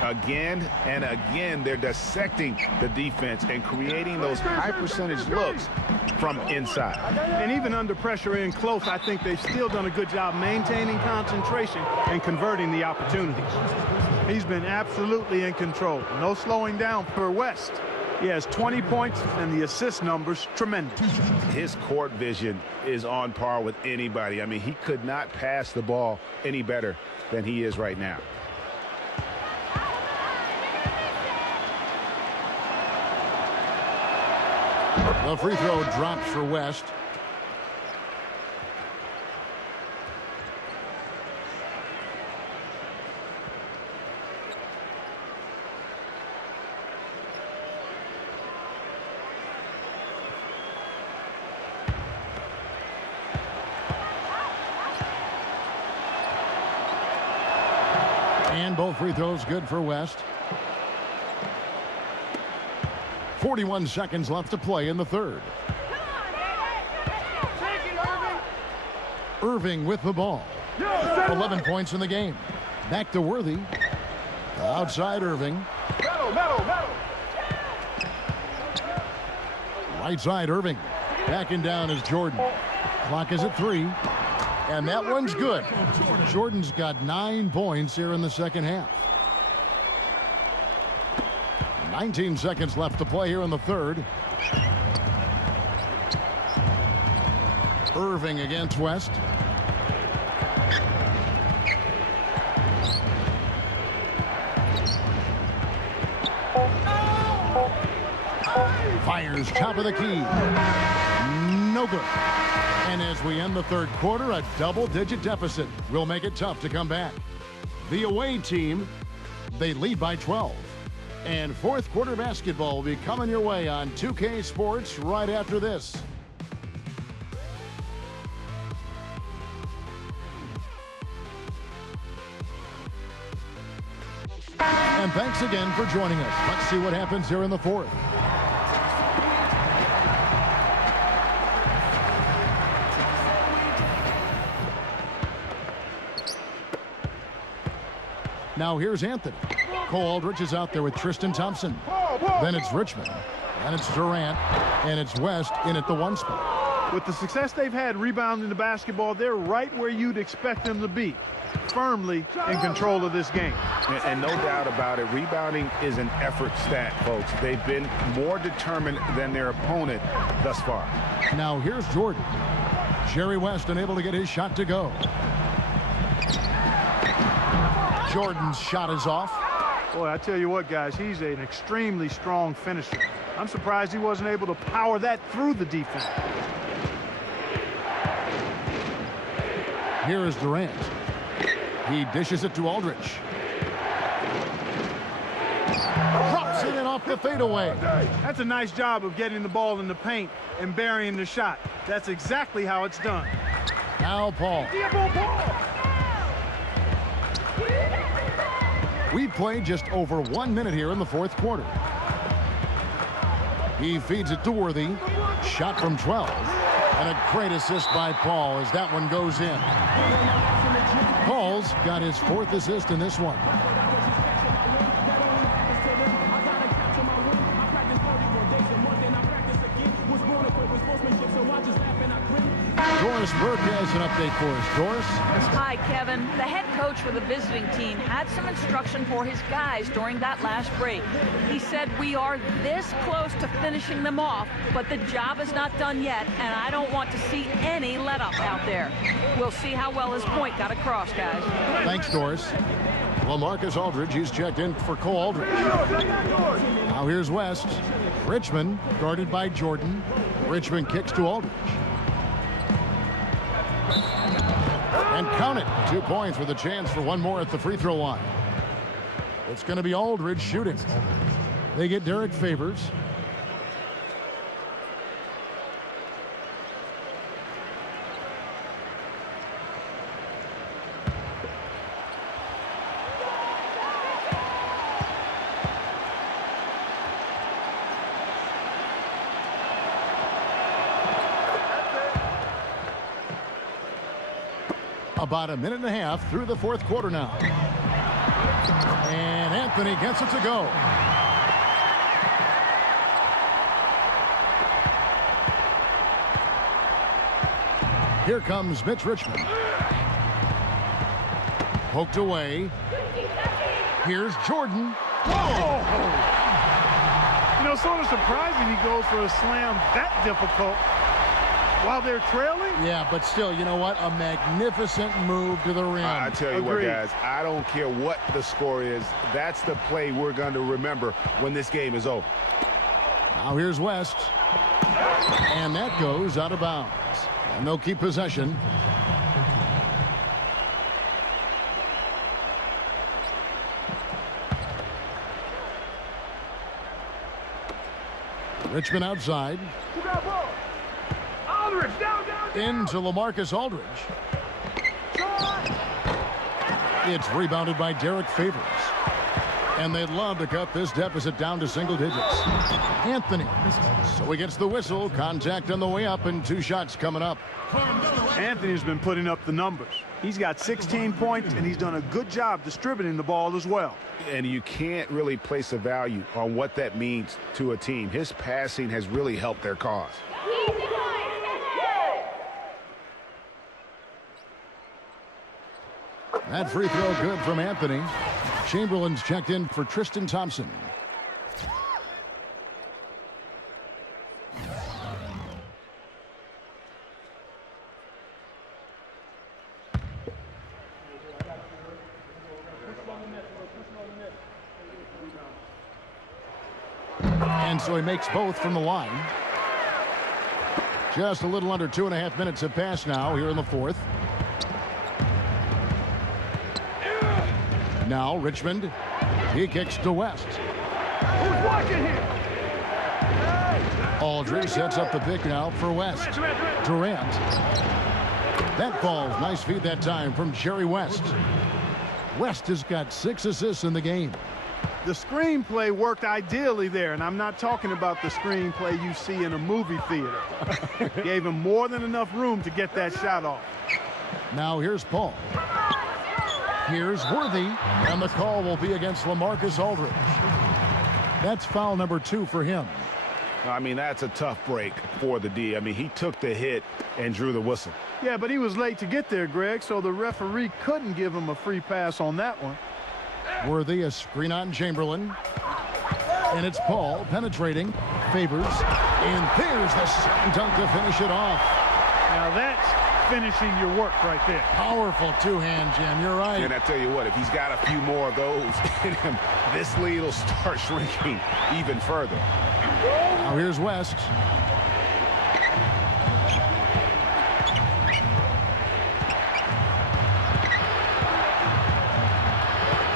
Again and again, they're dissecting the defense and creating those high percentage looks from inside. And even under pressure in close, I think they've still done a good job maintaining concentration and converting the opportunities. He's been absolutely in control. No slowing down for West. He has 20 points and the assist numbers tremendous. His court vision is on par with anybody. I mean, he could not pass the ball any better than he is right now. The free throw drops for West. And both free throws good for West. 41 seconds left to play in the third. Irving with the ball. 11 points in the game. Back to Worthy. Outside Irving. Right side Irving. Backing down is Jordan. Clock is at 3. And that one's good. Jordan's got 9 points here in the second half. 19 seconds left to play here in the third. Irving against West. Fires top of the key. No good. And as we end the third quarter, a double-digit deficit will make it tough to come back. The away team, they lead by 12. And fourth quarter basketball will be coming your way on 2K Sports right after this. And thanks again for joining us. Let's see what happens here in the fourth. Now here's Anthony. Cole Aldrich is out there with Tristan Thompson. Then it's Richmond. And it's Durant. And it's West in at the 1 spot. With the success they've had rebounding the basketball, they're right where you'd expect them to be. Firmly in control of this game. And no doubt about it, rebounding is an effort stat, folks. They've been more determined than their opponent thus far. Now here's Jordan. Jerry West unable to get his shot to go. Jordan's shot is off. Boy, I tell you what, guys, he's an extremely strong finisher. I'm surprised he wasn't able to power that through the defense. Here is Durant. He dishes it to Aldrich. Drops it in off the fadeaway. That's a nice job of getting the ball in the paint and burying the shot. That's exactly how it's done. Now Paul. We played just over 1 minute here in the 4th quarter. He feeds it to Worthy. Shot from 12. And a great assist by Paul as that one goes in. Paul's got his 4th assist in this one. Doris Burke has an update for us. Doris? Hi, Kevin. The head coach for the visiting team had some instruction for his guys during that last break. He said, we are this close to finishing them off, but the job is not done yet, and I don't want to see any let-up out there. We'll see how well his point got across, guys. Thanks, Doris. LaMarcus Aldridge, he's checked in for Cole Aldrich. Now here's West. Richmond, guarded by Jordan. Richmond kicks to Aldridge. And count it. 2 points with a chance for one more at the free throw line. It's going to be Aldridge shooting. They get Derek Favors. About a minute and a half through the 4th quarter now. And Anthony gets it to go. Here comes Mitch Richmond. Poked away. Here's Jordan. Whoa! You know, sort of surprising he goes for a slam that difficult while they're trailing. Yeah, but still, you know what? A magnificent move to the rim. I tell you what, guys, I don't care what the score is. That's the play we're going to remember when this game is over. Now here's West. And that goes out of bounds. And they'll keep possession. Richmond outside. Into LaMarcus Aldridge. It's rebounded by Derek Favors. And they'd love to cut this deficit down to single digits. Anthony. So he gets the whistle. Contact on the way up and 2 shots coming up. Anthony's been putting up the numbers. He's got 16 points, and he's done a good job distributing the ball as well. And you can't really place a value on what that means to a team. His passing has really helped their cause. That free throw good from Anthony. Chamberlain's checked in for Tristan Thompson. And so he makes both from the line. Just a little under 2.5 minutes have passed now here in the 4th. Now Richmond, he kicks to West. Who's watching here? Aldridge sets up the pick now for West. Durant. That falls. Nice feed that time from Jerry West. West has got 6 assists in the game. The screenplay worked ideally there, and I'm not talking about the screenplay you see in a movie theater. Gave him more than enough room to get that shot off. Now here's Paul. Here's Worthy, and the call will be against LaMarcus Aldridge. That's foul number 2 for him. I mean, that's a tough break for the D. I mean, he took the hit and drew the whistle. Yeah, but he was late to get there, Greg, so the referee couldn't give him a free pass on that one. Worthy, a screen on Chamberlain. And it's Paul penetrating, Favors, and there's the slam dunk to finish it off. Now that's finishing your work right there. Powerful two-hand jam, you're right. And I tell you what, if he's got a few more of those in him, this lead will start shrinking even further. Now here's West.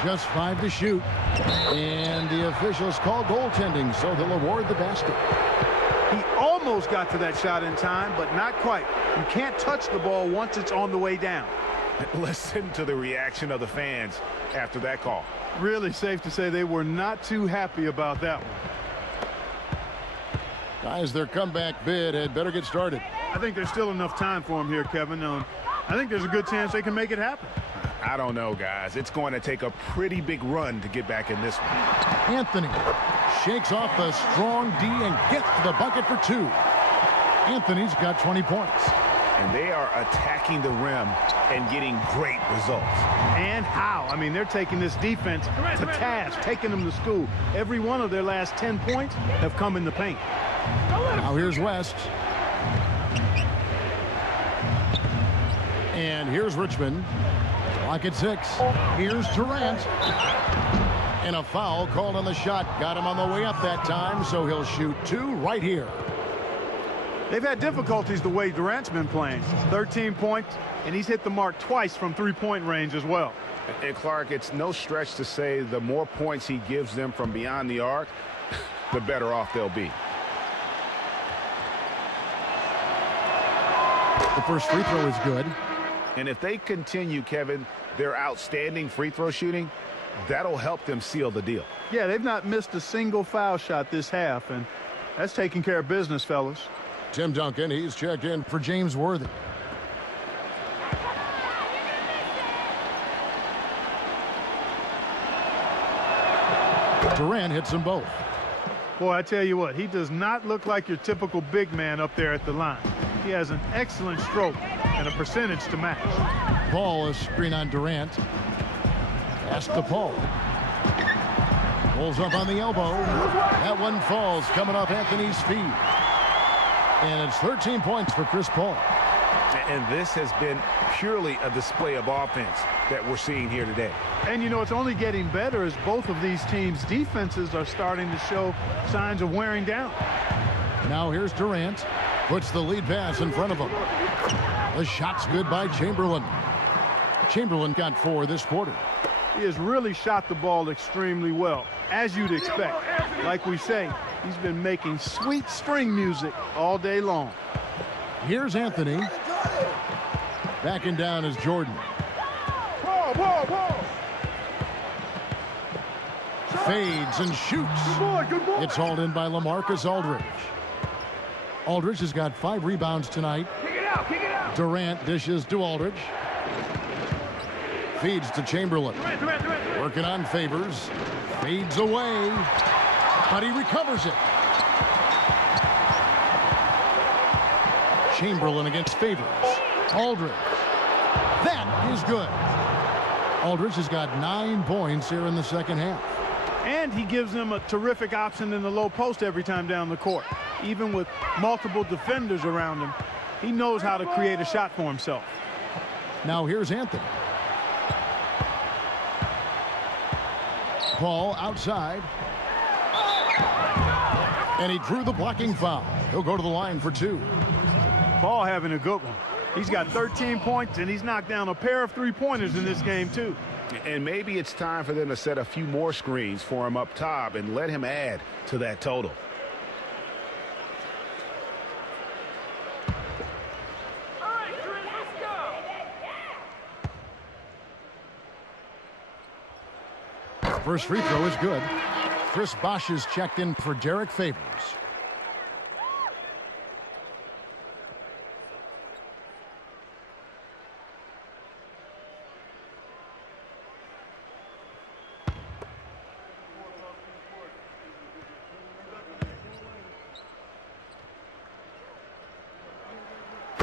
Just 5 to shoot. And the officials call goaltending, so they'll award the basket. He almost got to that shot in time, but not quite. You can't touch the ball once it's on the way down. Listen to the reaction of the fans after that call. Really safe to say they were not too happy about that one. Guys, their comeback bid had better get started. I think there's still enough time for him here, Kevin. I think there's a good chance they can make it happen. I don't know, guys. It's going to take a pretty big run to get back in this one. Anthony shakes off the strong D and gets to the bucket for 2. Anthony's got 20 points. And they are attacking the rim and getting great results. And how? I mean, they're taking this defense to task, taking them to school. Every one of their last 10 points have come in the paint. Now here's West. And here's Richmond. Clock at 6. Here's Durant. And a foul called on the shot. Got him on the way up that time, so he'll shoot 2 right here. They've had difficulties the way Durant's been playing. 13 points, and he's hit the mark twice from three-point range as well. And Clark, it's no stretch to say the more points he gives them from beyond the arc, the better off they'll be. The first free throw is good. And if they continue, Kevin, their outstanding free throw shooting, that'll help them seal the deal. Yeah, they've not missed a single foul shot this half, and that's taking care of business, fellas. Tim Duncan, he's checked in for James Worthy. Durant hits them both. Boy, I tell you what, he does not look like your typical big man up there at the line. He has an excellent stroke and a percentage to match. Paul, a screen on Durant. Pass to Paul. Pulls up on the elbow. That one falls, coming off Anthony's feet. And it's 13 points for Chris Paul. And this has been purely a display of offense that we're seeing here today. And, you know, it's only getting better as both of these teams' defenses are starting to show signs of wearing down. Now here's Durant. Puts the lead pass in front of him. The shot's good by Chamberlain. Chamberlain got 4 this quarter. He has really shot the ball extremely well, as you'd expect. Like we say, he's been making sweet string music all day long. Here's Anthony. Backing down is Jordan. Fades and shoots. It's hauled in by LaMarcus Aldridge. Aldridge has got 5 rebounds tonight. Durant dishes to Aldridge. Feeds to Chamberlain. Working on Favors. Fades away. But he recovers it. Chamberlain against Favors. Aldridge. That is good. Aldridge has got 9 points here in the second half. And he gives them a terrific option in the low post every time down the court. Even with multiple defenders around him, he knows how to create a shot for himself. Now here's Anthony. Paul outside. And he drew the blocking foul. He'll go to the line for 2. Paul having a good one. He's got 13 points, and he's knocked down a pair of three-pointers in this game, too. And maybe it's time for them to set a few more screens for him up top and let him add to that total. First free throw is good. Chris Bosh is checked in for Derek Favors.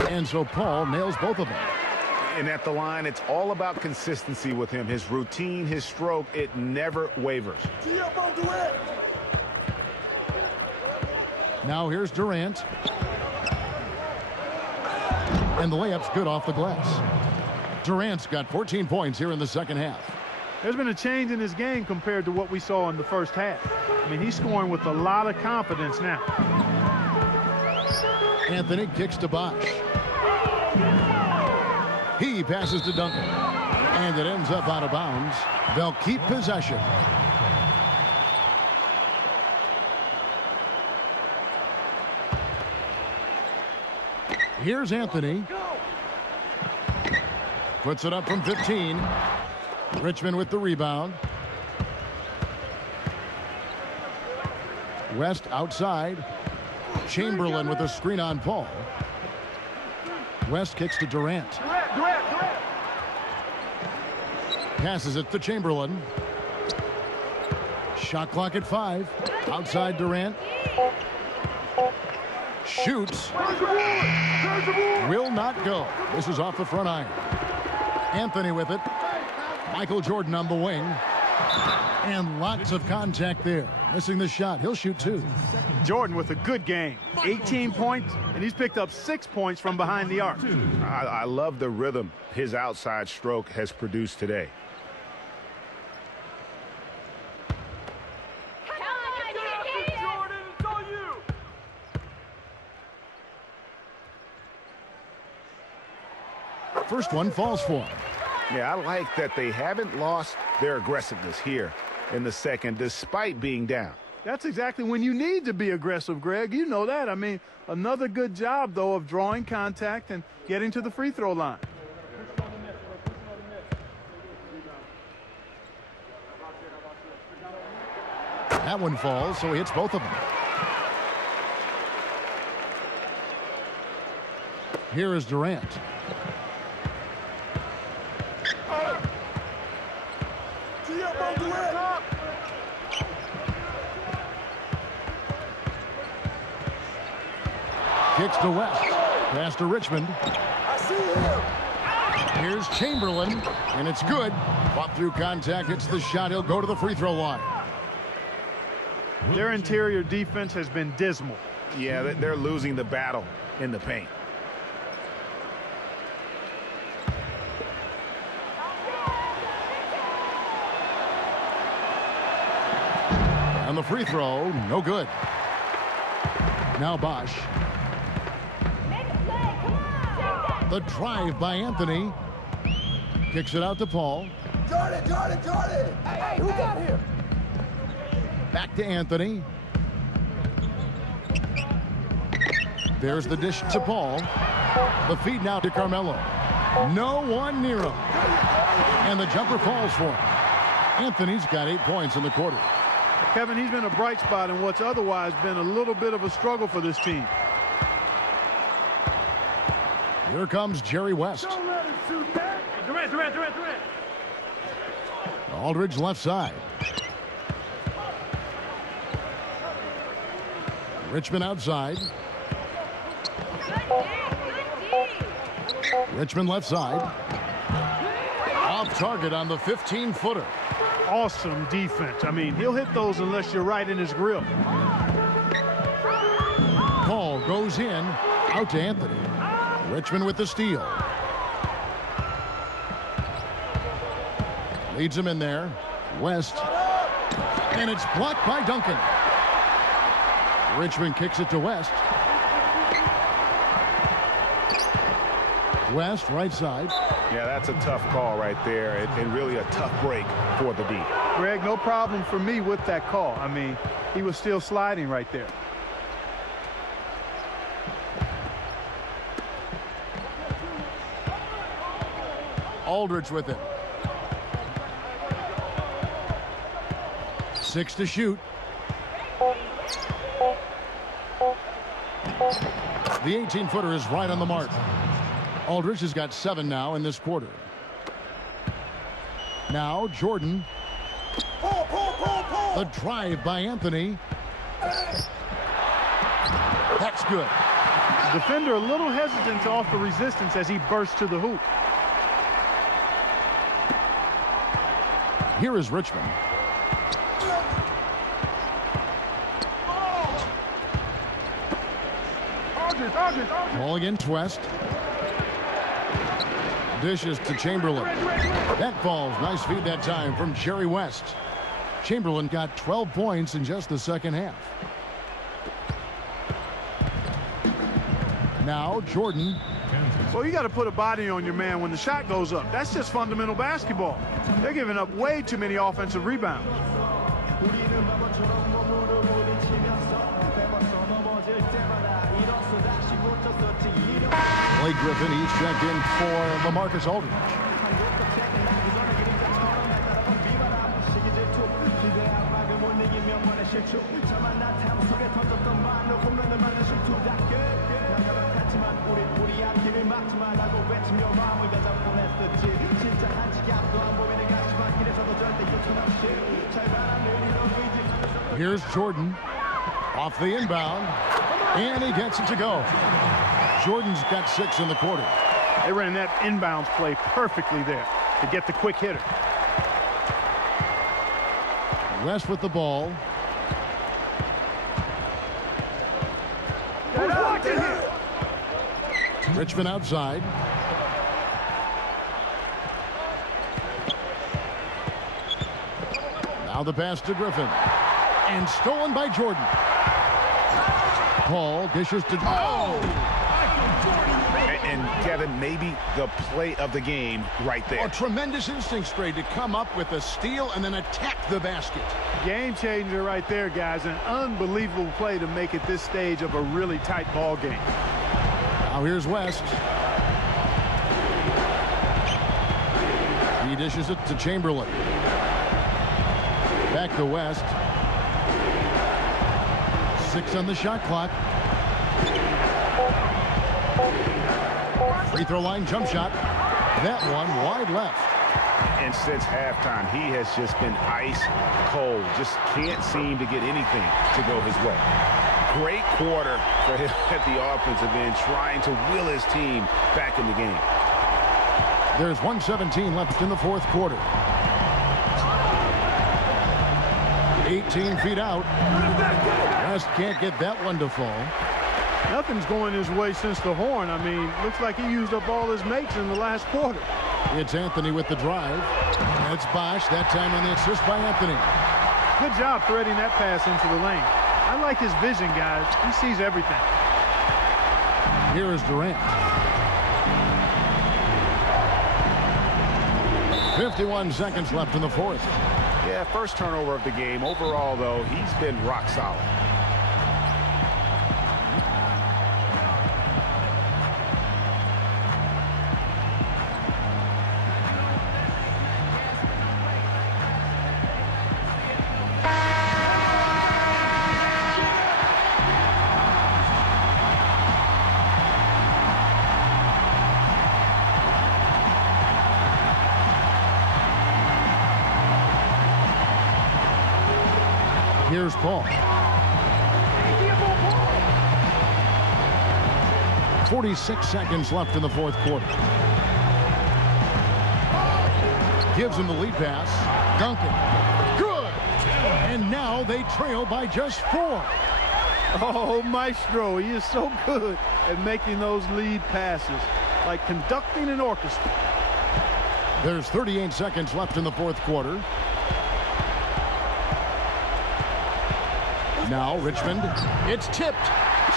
And so Paul nails both of them. And at the line, it's all about consistency with him. His routine, his stroke, it never wavers. Now here's Durant. And the layup's good off the glass. Durant's got 14 points here in the second half. There's been a change in his game compared to what we saw in the first half. I mean, he's scoring with a lot of confidence now. Anthony kicks to Bosch. He passes to Duncan. And it ends up out of bounds. They'll keep possession. Here's Anthony. Puts it up from 15. Richmond with the rebound. West outside. Chamberlain with a screen on Paul. West kicks to Durant. Passes it to Chamberlain. Shot clock at 5. Outside Durant. Shoots. Will not go. This is off the front iron. Anthony with it. Michael Jordan on the wing. And lots of contact there. Missing the shot. He'll shoot 2. Jordan with a good game. 18 points, and he's picked up 6 points from behind the arc. I love the rhythm his outside stroke has produced today. First one falls for him. Yeah, I like that they haven't lost their aggressiveness here in the second, despite being down. That's exactly when you need to be aggressive, Greg. You know that. I mean, another good job, though, of drawing contact and getting to the free throw line. That one falls, so he hits both of them. Here is Durant. Kicks to West. Pass to Richmond. Here's Chamberlain, and it's good. Fought through contact, hits the shot. He'll go to the free throw line. Their interior defense has been dismal. Yeah, they're losing the battle in the paint. On the free throw, no good. Now Bosch. The drive by Anthony. Kicks it out to Paul. Jordan! Hey, who got here? Back to Anthony. There's the dish to Paul. The feed now to Carmelo. No one near him. And the jumper falls for him. Anthony's got 8 points in the quarter. Kevin, he's been a bright spot in what's otherwise been a little bit of a struggle for this team. Here comes Jerry West. Don't let him shoot that. Durant. Aldridge left side. Richmond outside. Richmond left side. Off target on the 15-footer. Awesome defense. I mean, he'll hit those unless you're right in his grill. Paul goes in. Out to Anthony. Richmond with the steal. Leads him in there. West. And it's blocked by Duncan. Richmond kicks it to West. West, right side. Yeah, that's a tough call right there, and really a tough break for the D. Greg, no problem for me with that call. I mean, he was still sliding right there. Aldridge with it. 6 to shoot. The 18-footer is right on the mark. Aldridge has got 7 now in this quarter. Now Jordan. The drive by Anthony. That's good. Defender a little hesitant to offer resistance as he bursts to the hoop. Here is Richmond. Ball against West. Dishes to Chamberlain. That falls. Nice feed that time from Jerry West. Chamberlain got 12 points in just the second half. Now Jordan. Well, you got to put a body on your man when the shot goes up. That's just fundamental basketball. They're giving up way too many offensive rebounds. Blake Griffin, he's checked in for LaMarcus Aldridge. Here's Jordan off the inbound, and he gets it to go. Jordan's got 6 in the quarter. They ran that inbounds play perfectly there to get the quick hitter. West with the ball. Richmond outside. Now the pass to Griffin. And stolen by Jordan. Paul dishes to... And Kevin, maybe the play of the game right there. A tremendous instinct straight to come up with a steal and then attack the basket. Game changer right there, guys. An unbelievable play to make it this stage of a really tight ball game. Now here's West. He dishes it to Chamberlain. Back to West. 6 on the shot clock. Free throw line jump shot. That one wide left. And since halftime, he has just been ice cold. Just can't seem to get anything to go his way. Great quarter for him at the offensive end, trying to will his team back in the game. There's 1:17 left in the fourth quarter. 18 feet out. West can't get that one to fall. Nothing's going his way since the horn. I mean, looks like he used up all his mates in the last quarter. It's Anthony with the drive. It's Bosch, that time on the assist by Anthony. Good job threading that pass into the lane. I like his vision, guys. He sees everything. Here is Durant. 51 seconds left in the fourth. Yeah, first turnover of the game. Overall, though, he's been rock solid. Here's Paul. 46 seconds left in the fourth quarter. Gives him the lead pass. Duncan. Good. And now they trail by just 4. Oh, Maestro, he is so good at making those lead passes, like conducting an orchestra. There's 38 seconds left in the fourth quarter. Now Richmond. It's tipped.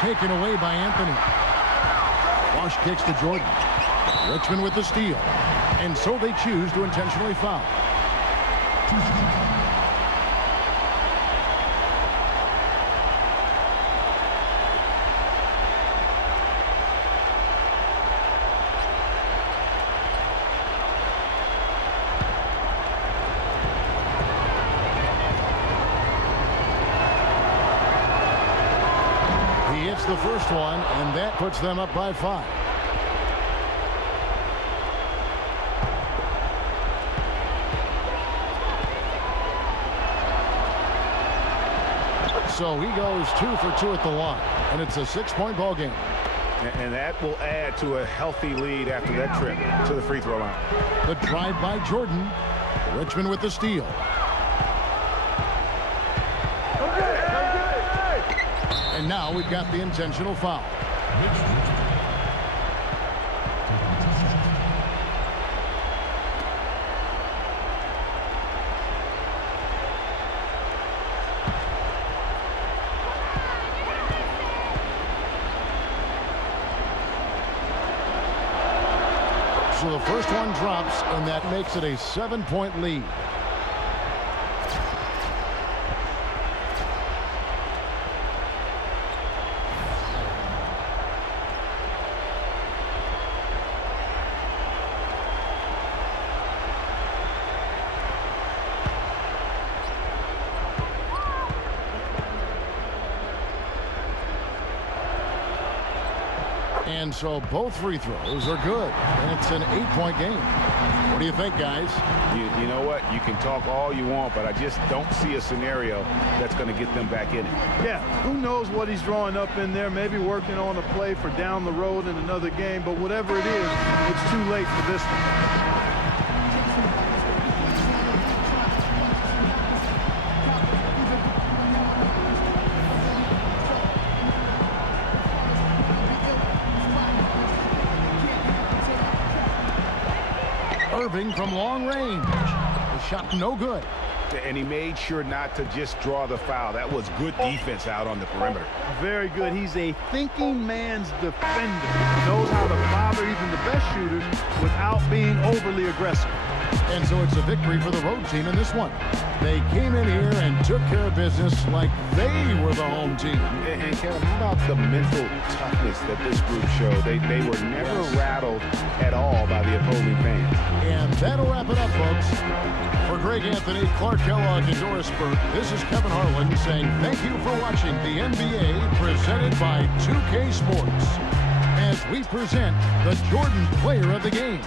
Taken away by Anthony. Bosch kicks to Jordan. Richmond with the steal. And so they choose to intentionally foul. The first one, and that puts them up by 5. So he goes 2 for 2 at the line, and it's a 6-point ball game. And that will add to a healthy lead after that trip to the free throw line. The drive by Jordan. Richmond with the steal. And now we've got the intentional foul. So the first one drops, and that makes it a 7-point lead. And so both free throws are good, and it's an 8-point game. What do you think, guys? You know what? You can talk all you want, but I just don't see a scenario that's going to get them back in it. Yeah, who knows what he's drawing up in there, maybe working on a play for down the road in another game, but whatever it is, it's too late for this one. Irving from long range. The shot no good. And he made sure not to just draw the foul. That was good defense out on the perimeter. Very good. He's a thinking man's defender. Knows how to bother even the best shooters without being overly aggressive. And so it's a victory for the road team in this one. They came in here and took care of business like they were the home team. And Kevin, how about the mental toughness that this group showed? They were never rattled at all by the opposing fans. And that'll wrap it up, folks. For Greg Anthony, Clark Kellogg, and Doris Burke, this is Kevin Harlan saying thank you for watching the NBA presented by 2K Sports as we present the Jordan Player of the Game.